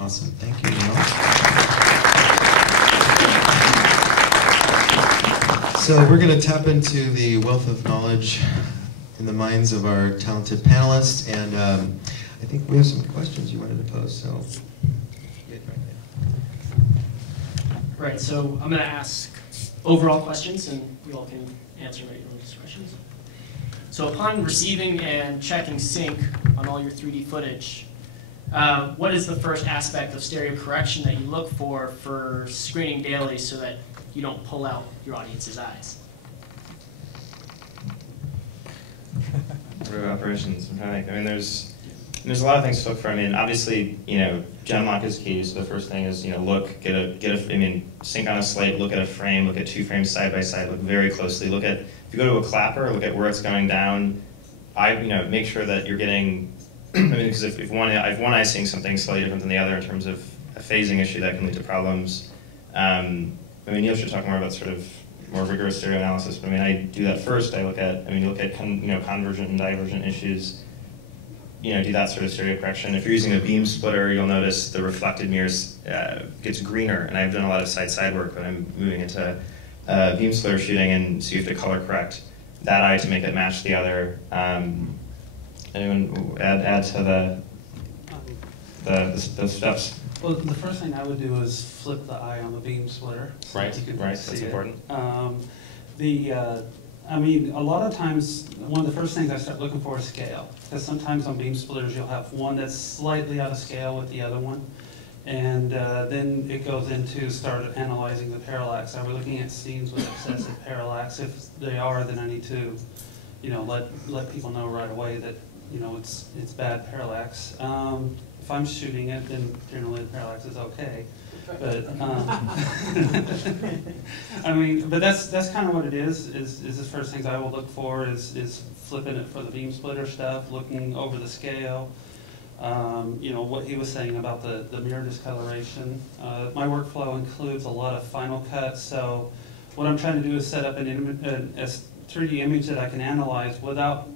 Awesome. Thank you, Neil. So we're going to tap into the wealth of knowledge in the minds of our talented panelists, and I think we have some questions you wanted to pose, so. Right, so I'm going to ask overall questions, and you all can answer at your own discretion. So upon receiving and checking sync on all your 3D footage, what is the first aspect of stereo correction that you look for screening daily so that you don't pull out your audience's eyes? Operations. I mean, there's a lot of things to look for. I mean, obviously, gem lock is key. So the first thing is, look, sync on a slate, look at a frame, look at 2 frames side by side, look very closely. Look at, if you go to a clapper, look at where it's going down. Make sure that you're getting. I mean, because if one eye seeing something slightly different than the other in terms of a phasing issue, that can lead to problems. I mean, Neil should talk more about sort of more rigorous stereo analysis, but I mean, I do that first. I look at, convergent and divergent issues. Do that sort of stereo correction. If you're using a beam splitter, you'll notice the reflected mirrors gets greener, and I've done a lot of side work, but I'm moving into beam splitter shooting, and so you have to color correct that eye to make it match the other. Anyone add to those steps? Well, the first thing I would do is flip the eye on the beam splitter. So Right, that you can right, see that's it. important. I mean, a lot of times, one of the first things I start looking for is scale. Because sometimes on beam splitters, you'll have one that's slightly out of scale with the other one. And then it goes into start analyzing the parallax. Are we looking at scenes with excessive parallax? If they are, then I need to, let people know right away that, it's bad parallax. If I'm shooting it, then generally the parallax is okay. But I mean, but that's kind of what it is the first things I will look for is flipping it for the beam splitter stuff, looking over the scale. What he was saying about the mirror discoloration. My workflow includes a lot of Final Cut, so what I'm trying to do is set up a 3D image that I can analyze without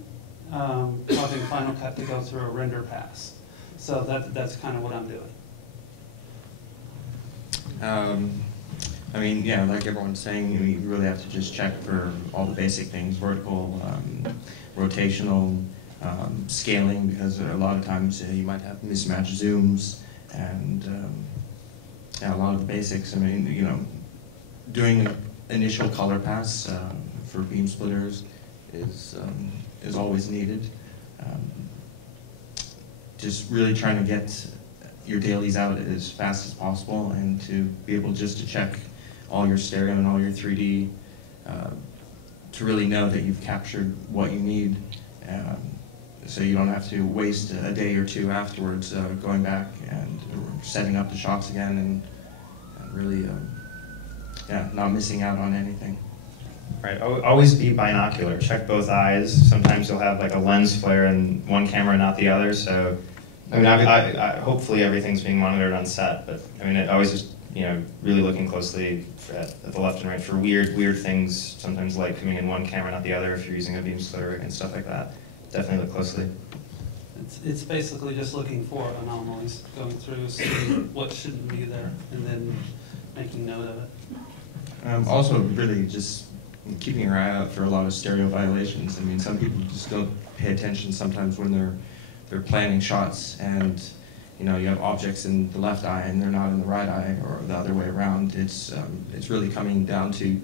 causing Final Cut to go through a render pass. So that's kind of what I'm doing. I mean, yeah, like everyone's saying, you really have to just check for all the basic things, vertical, rotational, scaling, because a lot of times you might have mismatched zooms, and yeah, a lot of the basics. I mean, doing an initial color pass for beam splitters is always needed. Just really trying to get your dailies out as fast as possible, and to be able just to check all your stereo and all your 3D to really know that you've captured what you need, so you don't have to waste a day or two afterwards going back and setting up the shots again, and really yeah, not missing out on anything. Right, always be binocular, check both eyes. Sometimes you'll have like a lens flare in one camera, not the other, so I mean, I hopefully everything's being monitored on set, but I mean, always just, really looking closely at the left and right for weird things, sometimes light coming in one camera, not the other, if you're using a beam splitter and stuff like that. Definitely look closely. It's basically just looking for anomalies, going through, seeing what shouldn't be there, and then making note of it. Also, really just keeping your eye out for a lot of stereo violations. I mean, some people just don't pay attention sometimes when they're planning shots, and you have objects in the left eye and they're not in the right eye, or the other way around. It's really coming down to,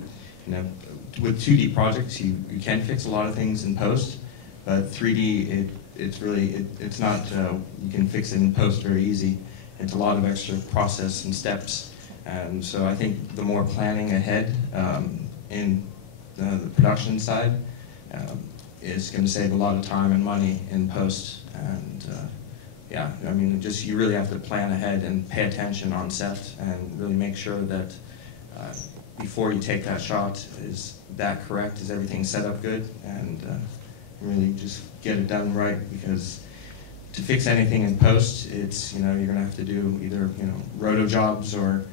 with 2D projects you can fix a lot of things in post, but 3D it's not you can fix it in post very easy. It's a lot of extra process and steps, and so I think the more planning ahead in the production side is going to save a lot of time and money in post. And yeah, I mean, you really have to plan ahead and pay attention on set, and really make sure that before you take that shot, is that correct? Is everything set up good? And really just get it done right, because to fix anything in post, it's you're going to have to do either roto jobs, or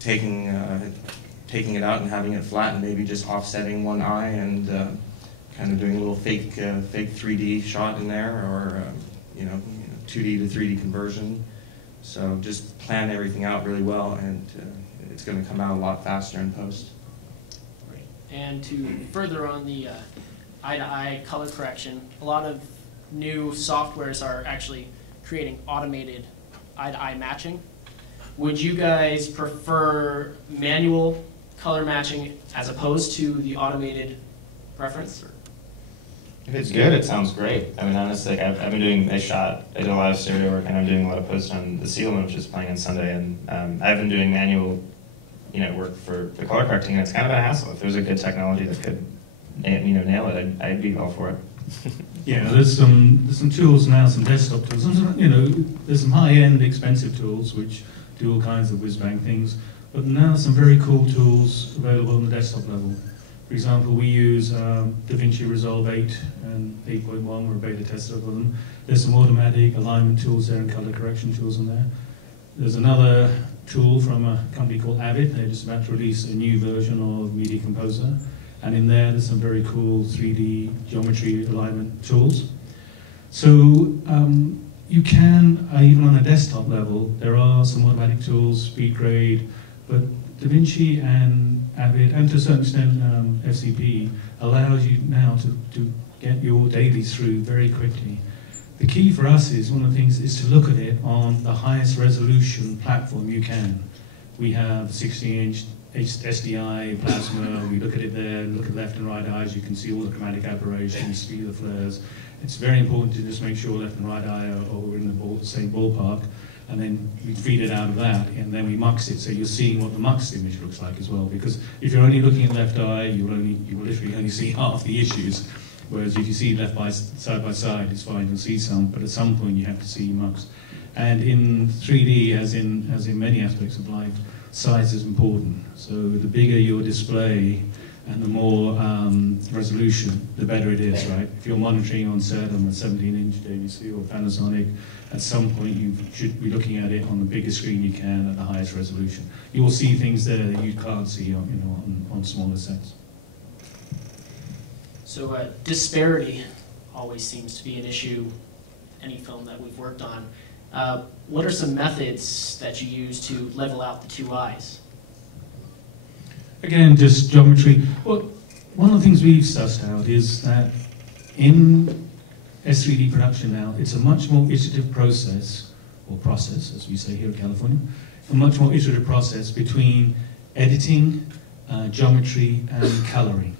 taking it out and having it flat, and maybe just offsetting one eye and kind of doing a little fake 3D shot in there, or 2D to 3D conversion. So just plan everything out really well, and it's going to come out a lot faster in post. Great. And to further on the eye-to-eye color correction, a lot of new softwares are actually creating automated eye-to-eye matching. Would you guys prefer manual color matching as opposed to the automated preference? If it's good, it sounds great. I mean, honestly, I've been doing, I did a lot of stereo work, and I'm doing a lot of post on the Sealman, which is playing on Sunday, and I've been doing manual, work for the color correcting, and it's kind of a hassle. If there's a good technology that could, nail it, I'd be all for it. Yeah, there's some tools now, some desktop tools. There's some high-end, expensive tools which do all kinds of whiz-bang things, but now some very cool tools available on the desktop level. For example, we use DaVinci Resolve 8 and 8.1, we're a beta tester of them. There's some automatic alignment tools there and color correction tools in there. There's another tool from a company called Avid. They're just about to release a new version of Media Composer. And in there's some very cool 3D geometry alignment tools. So you can, even on a desktop level, there are some automatic tools, speed grade, but DaVinci and Avid, and to a certain extent FCP, allows you now to get your dailies through very quickly. The key for us is, one of the things is to look at it on the highest resolution platform you can. We have 16-inch SDI plasma, we look at it there, look at left and right eyes, you can see all the chromatic aberrations, see the flares. It's very important to just make sure left and right eye are in the same ballpark, and then we feed it out of that, and then we mux it, so you're seeing what the mux image looks like as well, because if you're only looking at left eye, you will literally only see half the issues, whereas if you see left side by side, it's fine, you'll see some, but at some point you have to see mux. And in 3D, as in many aspects of life, size is important. So the bigger your display and the more resolution, the better it is, right? If you're monitoring on set on a 17-inch JVC or Panasonic, at some point you should be looking at it on the biggest screen you can at the highest resolution. You will see things there that you can't see on smaller sets. So disparity always seems to be an issue any film that we've worked on. What are some methods that you use to level out the two eyes? Again, just geometry. Well, one of the things we've sussed out is that in S3D production now, it's a much more iterative process, or process, as we say here in California, a much more iterative process between editing, geometry, and coloring.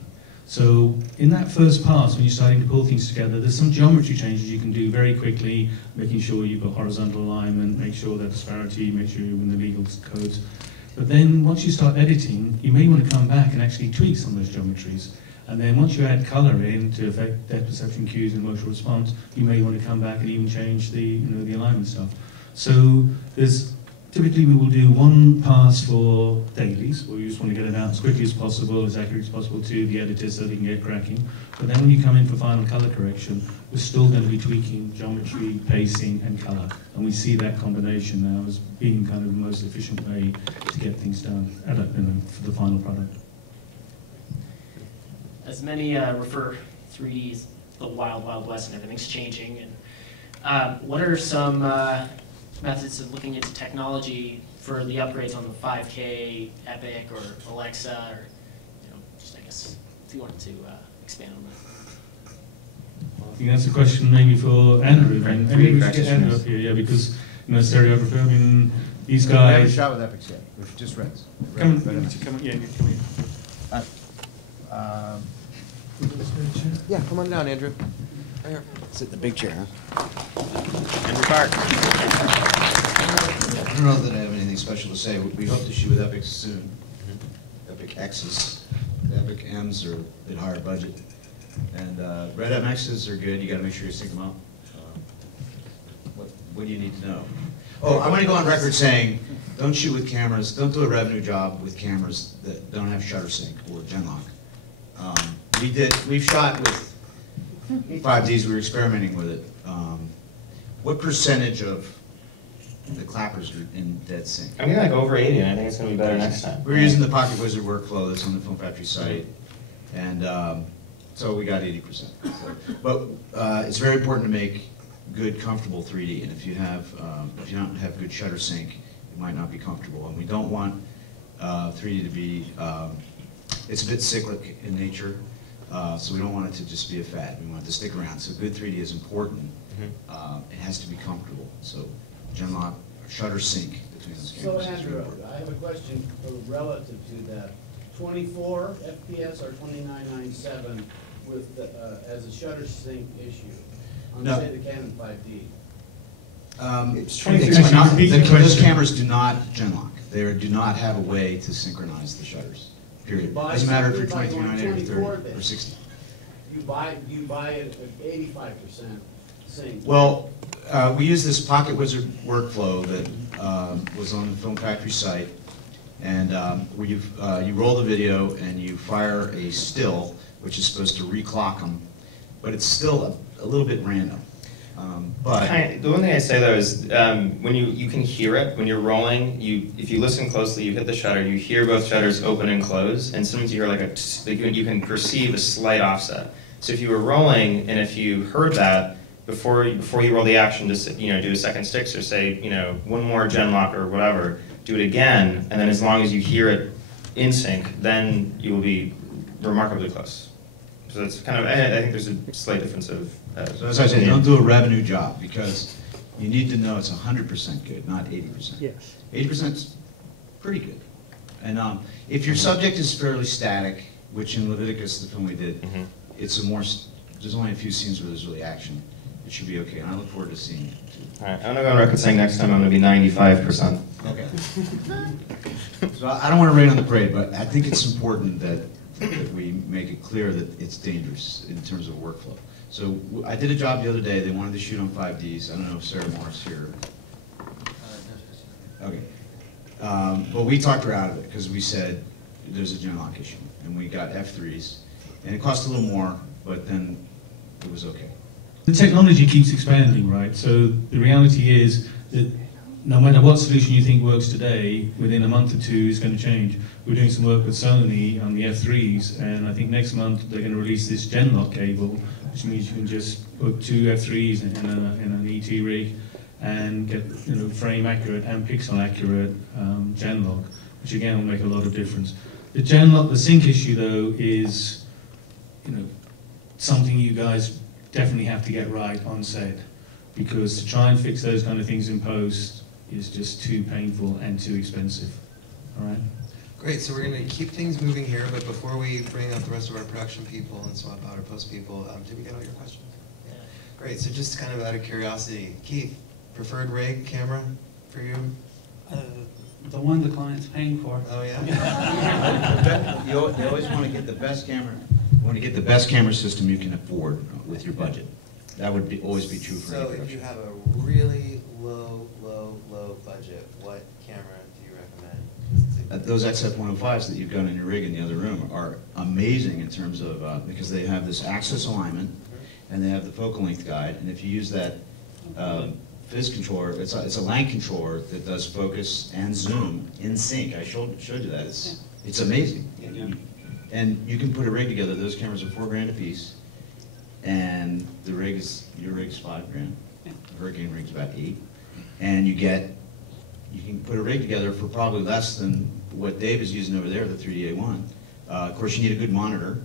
So in that first pass, when you're starting to pull things together, there's some geometry changes you can do very quickly, making sure you've got horizontal alignment, make sure that disparity, make sure you're in the legal codes. But then once you start editing, you may want to come back and actually tweak some of those geometries. And then once you add color in to affect depth perception cues and motion response, you may want to come back and even change the the alignment stuff. So there's typically we will do one pass for dailies, where you just want to get it out as quickly as possible, as accurate as possible to the editor so they can get cracking. But then when you come in for final color correction, we're still going to be tweaking geometry, pacing, and color. And we see that combination now as being kind of the most efficient way to get things done for the final product. As many refer 3D as the wild, wild west and everything's changing. And what are some methods of looking into technology for the upgrades on the 5K, Epic, or Alexa, or just I guess if you wanted to expand on that. I think that's a question maybe for Andrew. Maybe we should get Andrew up here, yeah, because stereographer. I mean, these guys. We haven't shot with Epics yet. We've just Reds. Come here. Yeah, come on down, Andrew. Right here. Sit in the big chair, huh? Andrew Park. I don't know that I have anything special to say. We hope to shoot with Epics soon. Epic X's. The Epic M's are a bit higher budget. And Red MX's are good. You got to make sure you sync them up. What do you need to know? Oh, I want to go on record saying, don't shoot with cameras. Don't do a revenue job with cameras that don't have shutter sync or Genlock. We've shot with 5Ds. We were experimenting with it. What percentage of the clappers are in dead sync? I mean, like over 80, and I think it's going to be better next time. We're using the Pocket Wizard workflow that's on the Film Factory site, and so we got 80%. So, but it's very important to make good, comfortable 3D. And if you don't have good shutter sync, it might not be comfortable. And we don't want 3D to be, it's a bit cyclic in nature, so we don't want it to just be a fad. We want it to stick around. So good 3D is important. It has to be comfortable. So Genlock, shutter sync between those So cameras is Andrew, very important. I have a question relative to that. 24 FPS or 2997 with as a shutter sync issue on No. say the Canon 5D. It's 23 not, repeat the those question. cameras do not Genlock. They do not have a way to synchronize the shutters. Period. Buy Doesn't matter if you're something like 2290 or 24 30 then. or 60. You buy it at 85% sync. Well, we use this Pocket Wizard workflow that was on the Film Factory site, and where you roll the video and you fire a still, which is supposed to reclock them, but it's still a little bit random. The one thing I say though is when you can hear it when you're rolling. If you listen closely, you hit the shutter. You hear both shutters open and close, and sometimes you hear you can perceive a slight offset. So if you were rolling and if you heard that before you roll the action to do a second sticks or say one more Genlock or whatever, do it again, and then as long as you hear it in sync, then you will be remarkably close. So it's kind of I think there's a slight difference of. So as I said, don't do a revenue job, because you need to know it's 100% good, not 80%. Yes. 80% is pretty good. And if your subject is fairly static, which in Leviticus, the film we did, it's there's only a few scenes where there's really action. It should be okay, and I look forward to seeing it. All right, I'm going to go on record saying next time I'm going to be 95%. Okay. So I don't want to rain on the parade, but I think it's important that we make it clear that it's dangerous in terms of workflow. So I did a job the other day. They wanted to shoot on 5Ds. I don't know if Sarah Moore's here. Okay. But we talked her out of it because we said there's a Genlock issue, and we got F3s, and it cost a little more, but then it was okay. The technology keeps expanding, right? So the reality is that no matter what solution you think works today, within a month or two it's going to change. We're doing some work with Sony on the F3s, and I think next month they're going to release this Genlock cable, which means you can just put two F3s in an ET rig and get frame accurate and pixel accurate Genlock, which again will make a lot of difference. The Genlock, the sync issue though, is something you guys definitely have to get right on set, because to try and fix those kind of things in post is just too painful and too expensive. All right? Great, so we're going to keep things moving here, but before we bring out the rest of our production people and swap out our post people, did we get all your questions? Yeah. Great, so just kind of out of curiosity, Keith, preferred rig camera for you? The one the client's paying for. Oh yeah? You always want to get the best camera. You want to get the best camera system you can afford with your budget. That would always be true for any So production. if you have a really low budget, what camera do you recommend? Those XF105s that you've got in your rig in the other room are amazing in terms of, because they have this axis alignment, and they have the focal length guide, and if you use that Fizz controller, it's a line controller that does focus and zoom in sync. I showed you that. It's amazing. And you can put a rig together. Those cameras are $4 a piece, and your rig's $5 grand. The Hurricane rig's about $8, and you can put a rig together for probably less than what Dave is using over there, the 3DA1. Of course, you need a good monitor,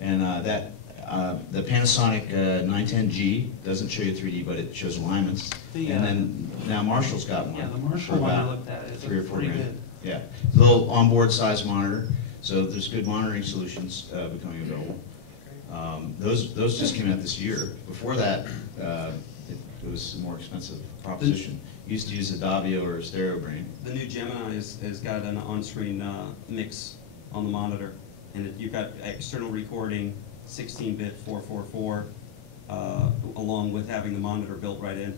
and the Panasonic 910G doesn't show you 3D, but it shows alignments. And then now Marshall's got one. Yeah, the Marshall for one I about looked at is $3 or $4 pretty grand. good. Yeah, little onboard size monitor. So there's good monitoring solutions becoming available. Those just came out this year. Before that, it was a more expensive proposition. Used to use a Davio or a Stereo Brain. The new Gemini has got an on-screen mix on the monitor, and you've got external recording, 16-bit 444, along with having the monitor built right in.